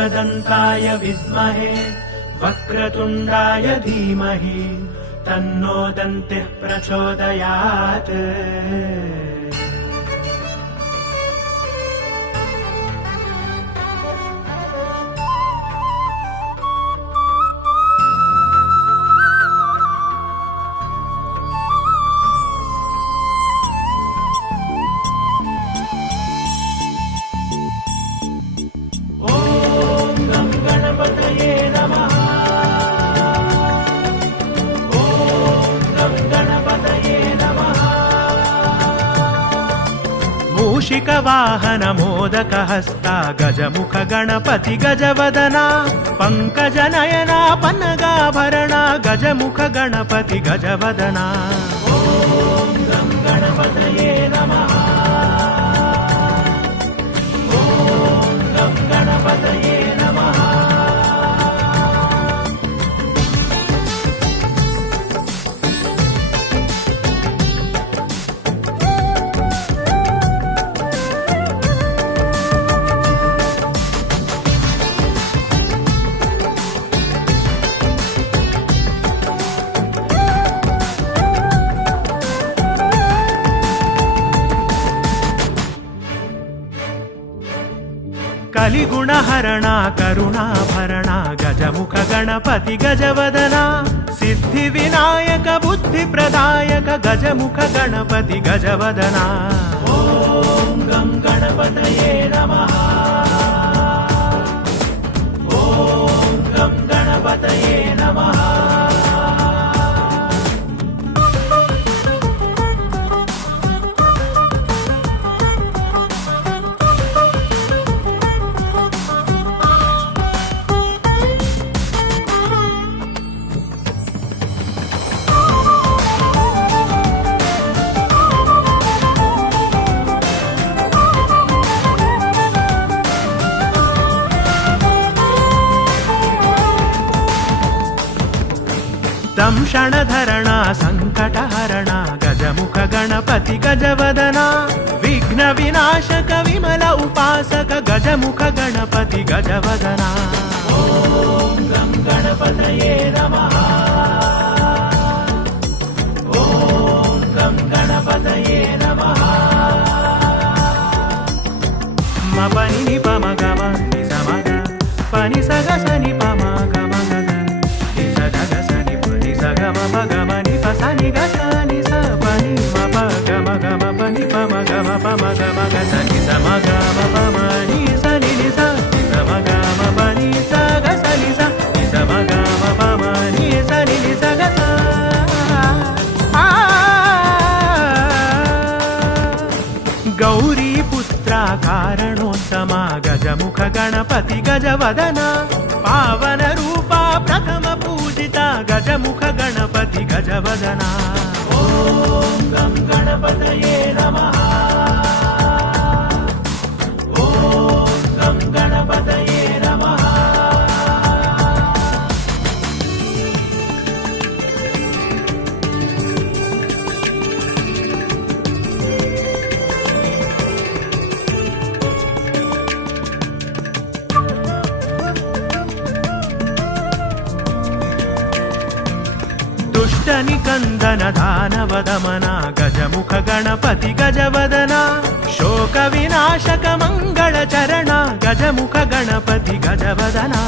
एकदन्ताय विद्महे वक्रतुण्डाय धीमहि तन्नो दन्तिः प्रचोदयात्। मूषिकवाहन मोदकहस्ता गजमुख गणपति गजवदना पंकजनयना पन्नगाभरणा गजमुख गणपति गजवदना। ॐ गं गणपतये नमः। ॐ गं गणपतये नमः। कलिगुणहरणा करुणाभरणा गजमुख गणपति गजवदना सिद्धिविनायक बुद्धिप्रदायक गजमुख गणपति गजवदना। ॐ गं गणपतये नमः। ॐ गं गणपतये नमः। दंशनधरणा संकटहरणा गजमुख गणपति गजवदना विघ्नविनाशक विमल उपासक गजमुख गणपति गजवदना। ॐ गं गणपतये नमः। ॐ गं गणपतये नमः। मपनि नि पम गम नि स म ग पनि स ग स नि प म ग म ग ग नि स ग ग स नि प नि स ग म प ग म नि प स नि ग स नि स प नि म प ग म प नि प म ग म प म ग म ग स नि स म ग म प म नि स नि नि स नि स म ग म प नि स ग स नि स नि स म ग म प म नि स नि नि स ग स। गौरी पुत्रा कारणोत्तमा गजमुख गणपति गजवदना पावन रूपा प्रथम पूजिता गजमुख गणपति गजवदना। ॐ गं गणपतये नमः। ॐ गं गणपतये नमः। दुष्टनिकन्दन दानवदमना गजमुख गणपति गजवदना शोकविनाशक मङ्गलचरणा गजमुख गणपति गजवदना।